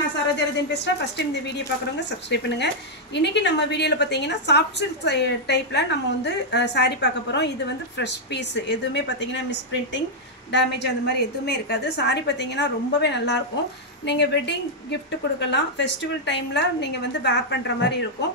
நான் சரோஜரதன் பேசுறேன். First time இந்த வீடியோ பார்க்குறவங்க சப்ஸ்கிரைப் பண்ணுங்க. இன்னைக்கு நம்ம வீடியோல பார்த்தீங்கன்னா சாஃப்ட் சில்க் டைப்ல நம்ம வந்து சாரி பார்க்க போறோம். இது வந்து ஃப்ரெஷ் பீஸ், எதுவுமே பார்த்தீங்கன்னா மிஸ் பிரிண்டிங், டேமேஜ் அந்த மாதிரி எதுவுமே இருக்காது. சாரி பார்த்தீங்கன்னா ரொம்பவே நல்லா இருக்கும். நீங்க வெட்டிங் gift கொடுக்கலாம், ஃபெஸ்டிவல் டைம்ல நீங்க வந்து வேர் பண்ற மாதிரி இருக்கும்.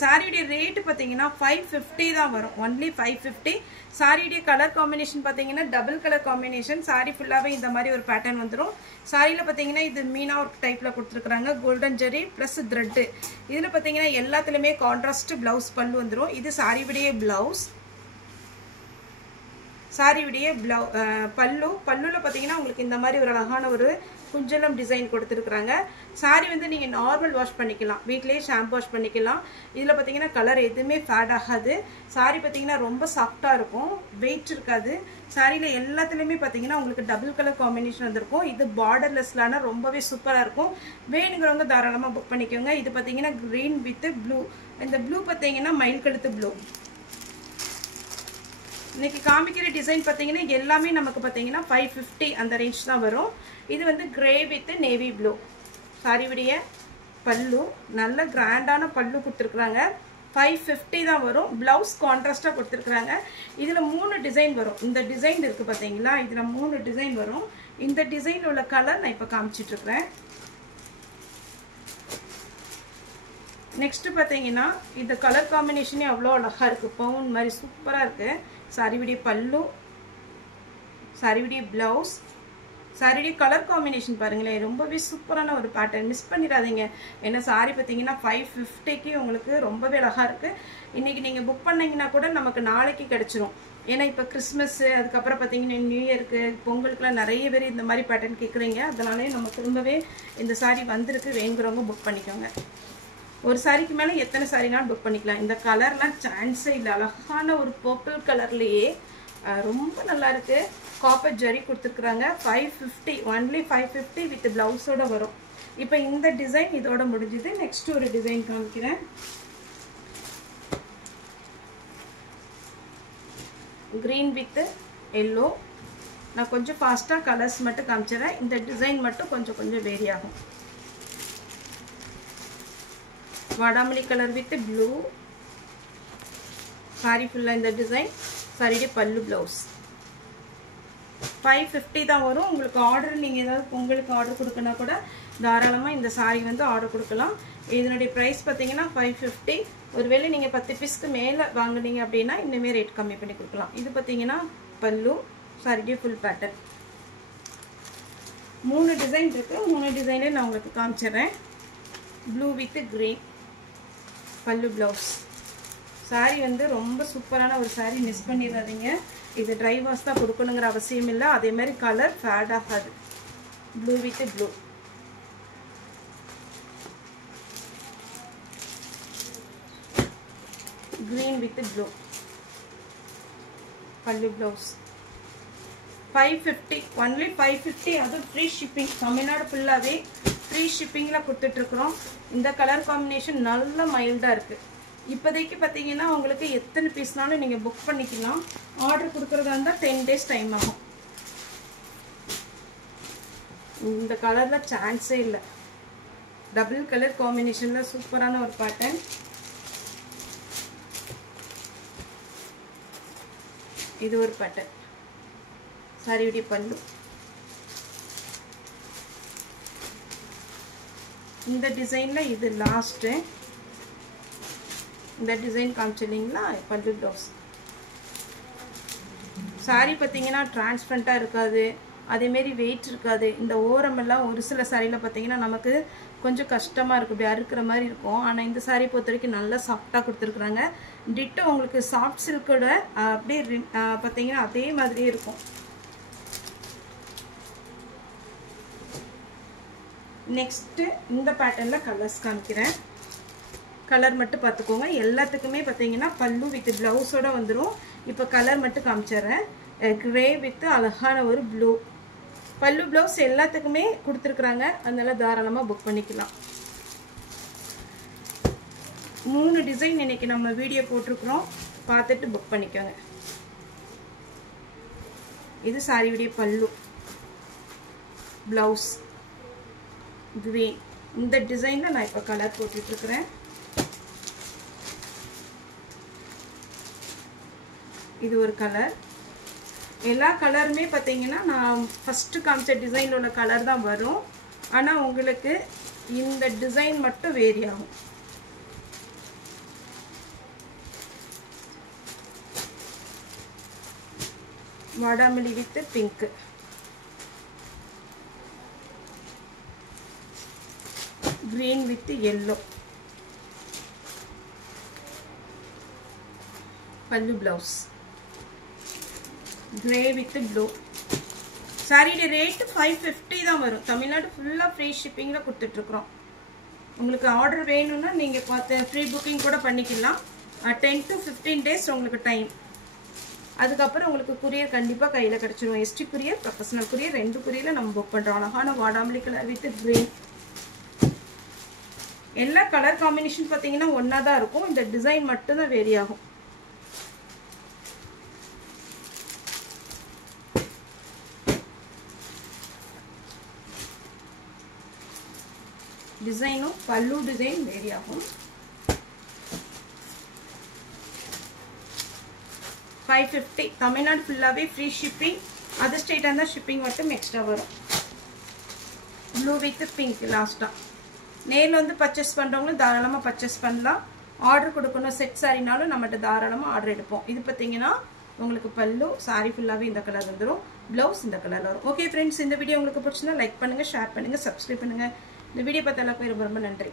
சாரியோட ரேட் பார்த்தீங்கன்னா 550 தான் வரும். ஒன்லி 550. சாரியோட கலர் காம்பினேஷன் பார்த்தீங்கன்னா டபுள் கலர் காம்பினேஷன். சாரி ஃபுல்லாவே இந்த மாதிரி ஒரு பேட்டர்ன் வந்துடும். சாரியில பார்த்தீங்கன்னா இது மீனா ஒர்க் டைப்ல கொடுத்துருக்காங்க. கோல்டன் ஜெரி பிளஸ் த்ரெட். இதுல பார்த்தீங்கன்னா எல்லாத்துலயுமே கான்ட்ராஸ்ட் பிளவுஸ் பல்லு வந்துடும். இது சாரியுடைய பிளவுஸ். சாரியுடைய பல்லுல பார்த்தீங்கன்னா உங்களுக்கு இந்த மாதிரி ஒரு அழகான ஒரு குஞ்சலம் டிசைன் கொடுத்துருக்குறாங்க. சாரி வந்து நீங்கள் நார்மல் வாஷ் பண்ணிக்கலாம், வீட்லேயே ஷாம்பு வாஷ் பண்ணிக்கலாம். இதில் பார்த்தீங்கன்னா கலர் எதுவுமே ஃபேட் ஆகாது. சாரி பார்த்தீங்கன்னா ரொம்ப சாஃப்டாக இருக்கும், வெயிட் இருக்காது. சாரியில் எல்லாத்துலேயுமே பார்த்தீங்கன்னா உங்களுக்கு டபுள் கலர் காம்பினேஷன் வந்திருக்கும். இது பார்டர்லெஸ்லான ரொம்பவே சூப்பராக இருக்கும். வேணுங்கிறவங்க தாராளமாக புக் பண்ணிக்கோங்க. இது பார்த்தீங்கன்னா க்ரீன் வித் ப்ளூ. இந்த ப்ளூ பார்த்தீங்கன்னா மயில் கழுத்து ப்ளூ. இன்னைக்கு காமிக்கிற டிசைன் பார்த்தீங்கன்னா எல்லாமே நமக்கு பார்த்தீங்கன்னா 550 அந்த ரேஞ்ச் தான் வரும். இது வந்து கிரே வித் நேவி ப்ளூ. சாரியுடைய பல்லு நல்ல கிராண்டான பல்லு கொடுத்துருக்குறாங்க. 550 தான் வரும். பிளவுஸ் கான்ட்ராஸ்டாக கொடுத்துருக்குறாங்க. இதில் 3 டிசைன் வரும். இந்த டிசைன் இருக்குது பார்த்தீங்களா, இதில் 3 டிசைன் வரும். இந்த டிசைன் உள்ள கலர் நான் இப்போ காமிச்சிட்ருக்கிறேன். நெக்ஸ்ட் பார்த்தீங்கன்னா இந்த கலர் காம்பினேஷனே அவ்வளோ அழகாக இருக்குது, பவுன் மாதிரி சூப்பராக இருக்குது. சாரியுடைய பல்லு, சாரியுடைய பிளவுஸ், சாரியுடைய கலர் காம்பினேஷன் பாருங்களேன், ரொம்பவே சூப்பரான ஒரு பேட்டர்ன். மிஸ் பண்ணிடாதீங்க. ஏன்னா சாரி பார்த்தீங்கன்னா 550க்கு உங்களுக்கு ரொம்பவே அழகாக இருக்குது. இன்றைக்கி நீங்கள் புக் பண்ணிங்கன்னா கூட நமக்கு நாளைக்கு கிடச்சிரும். ஏன்னா இப்போ கிறிஸ்மஸ்ஸு, அதுக்கப்புறம் பார்த்தீங்கன்னா நியூ இயருக்கு, பொங்கலுக்குலாம் நிறைய பேர் இந்த மாதிரி பேட்டர்ன் கேட்குறீங்க. அதனாலே நம்ம திரும்பவே இந்த சாரி வந்திருக்கு, வேங்குறவங்க புக் பண்ணிக்கோங்க. ஒரு சாரிக்கு மேலே எத்தனை சாரினாலும் புக் பண்ணிக்கலாம். இந்த கலர்லாம் சான்ஸே இல்லை. அழகான ஒரு பர்பிள் கலர்லேயே ரொம்ப நல்லா இருக்கு. காப்பர் ஜரி கொடுத்துருக்குறாங்க. 550, ஒன்லி 550 வித் பிளவுஸோட வரும். இப்போ இந்த டிசைன் இதோட முடிஞ்சுது. நெக்ஸ்ட் ஒரு டிசைன் காமிக்கிறேன். Green with yellow. நான் கொஞ்சம் ஃபாஸ்ட்டாக கலர்ஸ் மட்டும் காமிச்சிடறேன். இந்த டிசைன் மட்டும் கொஞ்சம் வேரி ஆகும். வாடாமல்லி கலர் வித் ப்ளூ. சாரி ஃபுல்லாக இந்த டிசைன். சாரியுடைய பல்லு பிளவுஸ். 550 தான் வரும். உங்களுக்கு ஆர்டர் நீங்கள் ஏதாவது பொங்கலுக்கு ஆர்டர் கொடுக்கனா கூட தாராளமாக இந்த சாரி வந்து ஆர்டர் கொடுக்கலாம். இதனுடைய ப்ரைஸ் பார்த்தீங்கன்னா 550. ஒருவேளை நீங்கள் 10 பீஸ்க்கு மேலே வாங்கினீங்க அப்படின்னா இன்னுமே ரேட் கம்மி பண்ணி கொடுக்கலாம். இது பார்த்தீங்கன்னா பல்லு, சாரியுடைய ஃபுல் பேட்டர்ன். 3 டிசைன் இருக்குது. 3 டிசைனே நான் உங்களுக்கு காமிச்சிடுறேன். ப்ளூ வித் கிரீன் பல்லு பிளவுஸ். சாரி வந்து ரொம்ப சூப்பரான ஒரு சாரி, மிஸ் பண்ணிடாதீங்க. இது ட்ரை வாஷ் தான் கொடுக்கணுங்கிற அவசியம் இல்லை. அதே மாதிரி கலர் ஃபேட் ஆகாது. Blue with blue. Green with blue பல்லு பிளவுஸ். 550, ஒன்லி 550. அதுவும் ஃப்ரீ ஷிப்பிங். தமிழ்நாடு ஃபுல்லாகவே ஃப்ரீ ஷிப்பிங்கில் கொடுத்துட்ருக்குறோம். இந்த கலர் காம்பினேஷன் நல்ல மைல்டாக இருக்குது. இப்போதைக்கு பார்த்தீங்கன்னா உங்களுக்கு எத்தனை பீஸ்னாலும் நீங்கள் புக் பண்ணிக்கலாம். ஆர்டர் கொடுக்குறதா இருந்தால் 10 days டைம் ஆகும். இந்த கலரில் சான்ஸே இல்லை. டபுள் கலர் காம்பினேஷனில் சூப்பரான ஒரு பேட்டர்ன். இது ஒரு பேட்டர்ன். சாரியுடைய பல்லு. இந்த டிசைனில் இது லாஸ்ட்டு. இந்த டிசைன் காமிச்சிருந்தீங்களா, பல்லு பிளவுஸ். சாரி பார்த்தீங்கன்னா டிரான்ஸ்பரண்ட்டாக இருக்காது, அதேமாரி வெயிட் இருக்காது. இந்த ஓரமெல்லாம் ஒரு சில சாரியில் பார்த்தீங்கன்னா நமக்கு கொஞ்சம் கஷ்டமாக இருக்கும், இப்படி அறுக்கிற மாதிரி இருக்கும். ஆனால் இந்த சாரி பொறுத்த வரைக்கும் நல்லா சாஃப்டாக கொடுத்துருக்குறாங்க. டிட்டோ உங்களுக்கு சாஃப்ட் சில்கோட அப்படியே பார்த்தீங்கன்னா அதே மாதிரியே இருக்கும். நெக்ஸ்ட்டு இந்த பேட்டர்னில் கலர்ஸ் காமிக்கிறேன். கலர் மட்டும் பார்த்துக்கோங்க. எல்லாத்துக்குமே பார்த்தீங்கன்னா பல்லு வித் ப்ளவுஸோட வந்துடும். இப்போ கலர் மட்டும் காமிச்சிட்றேன். கிரே வித் அழகான ஒரு ப்ளூ. பல்லு ப்ளவுஸ் எல்லாத்துக்குமே கொடுத்துருக்குறாங்க. அதனால தாராளமாக புக் பண்ணிக்கலாம். 3 டிசைன் இன்னைக்கு நம்ம வீடியோ போட்டிருக்கிறோம், பார்த்துட்டு புக் பண்ணிக்கோங்க. இது சாரியுடைய பல்லு, பிளவுஸ், green இந்த டிசைனில் நான் இப்போ கலர் போட்டுட்ருக்கிறேன். இது ஒரு கலர். எல்லா கலருமே பார்த்தீங்கன்னா நான் ஃபஸ்ட்டு காமிச்ச டிசைனில் உள்ள கலர் தான் வரும். ஆனால் உங்களுக்கு இந்த டிசைன் மட்டும் வேரி ஆகும். வாடாமல்லி with pink, green with yellow, pallu blouse, grey with blue. saree rate 550 தான் வரும். தமிழ்நாடு ஃபுல்லா ஃப்ரீ ஷிப்பிங்ல கொடுத்துட்டு இருக்கோம். உங்களுக்கு ஆர்டர் வேணும்னா நீங்க பார்த்து ஃப்ரீ புக்கிங் கூட பண்ணிக்கலாம். 10 to 15 days உங்களுக்கு டைம். அதுக்கப்புறம் உங்களுக்கு குரியர் கண்டிப்பா கையில கிடைச்சிரும். எஸ்டி குரியர், ப்ரொஃபஷனல் குரியர், ரெண்டு குரியர்ல நம்ம புக் பண்றோம். அழகான வாடாமல்லி கலர் வித் green. எல்லா கலர் காம்பினேஷன் பாத்தீங்கன்னா ஒண்ணா தான் இருக்கும். இந்த டிசைன் மட்டும் தான் வேரி ஆகும். டிசைனும் பல்லு டிசைன் வேரி ஆகும். 550 தமிழ்நாடு ஃபுல்லாவே ஃப்ரீ ஷிப்பிங். அதர் ஸ்டேட்டா இருந்தா ஷிப்பிங் மட்டும் எக்ஸ்ட்ரா வரும். ப்ளூ வித் பிங்க் லாஸ்டா. நேர்ல வந்து பர்ச்சேஸ் பண்றவங்க தாராளமா பர்ச்சேஸ் பண்ணலாம். ஆர்டர் கொடுக்கணும் செட் சாரினாலும் நம்மகிட்ட தாராளமா ஆர்டர் எடுப்போம். இது பாத்தீங்கன்னா உங்களுக்கு பல்லு, சாரி ஃபுல்லாவே இந்த கலர் வந்துரும், ப்ளவுஸ் இந்த கலர்ல வரும். ஓகே फ्रेंड्स, இந்த வீடியோ உங்களுக்கு பிடிச்சிருந்தா லைக் பண்ணுங்க, ஷேர் பண்ணுங்க, சப்ஸ்கிரைப் பண்ணுங்க. இந்த வீடியோ பார்த்த எல்லாருக்கும் ரொம்ப ரொம்ப நன்றி.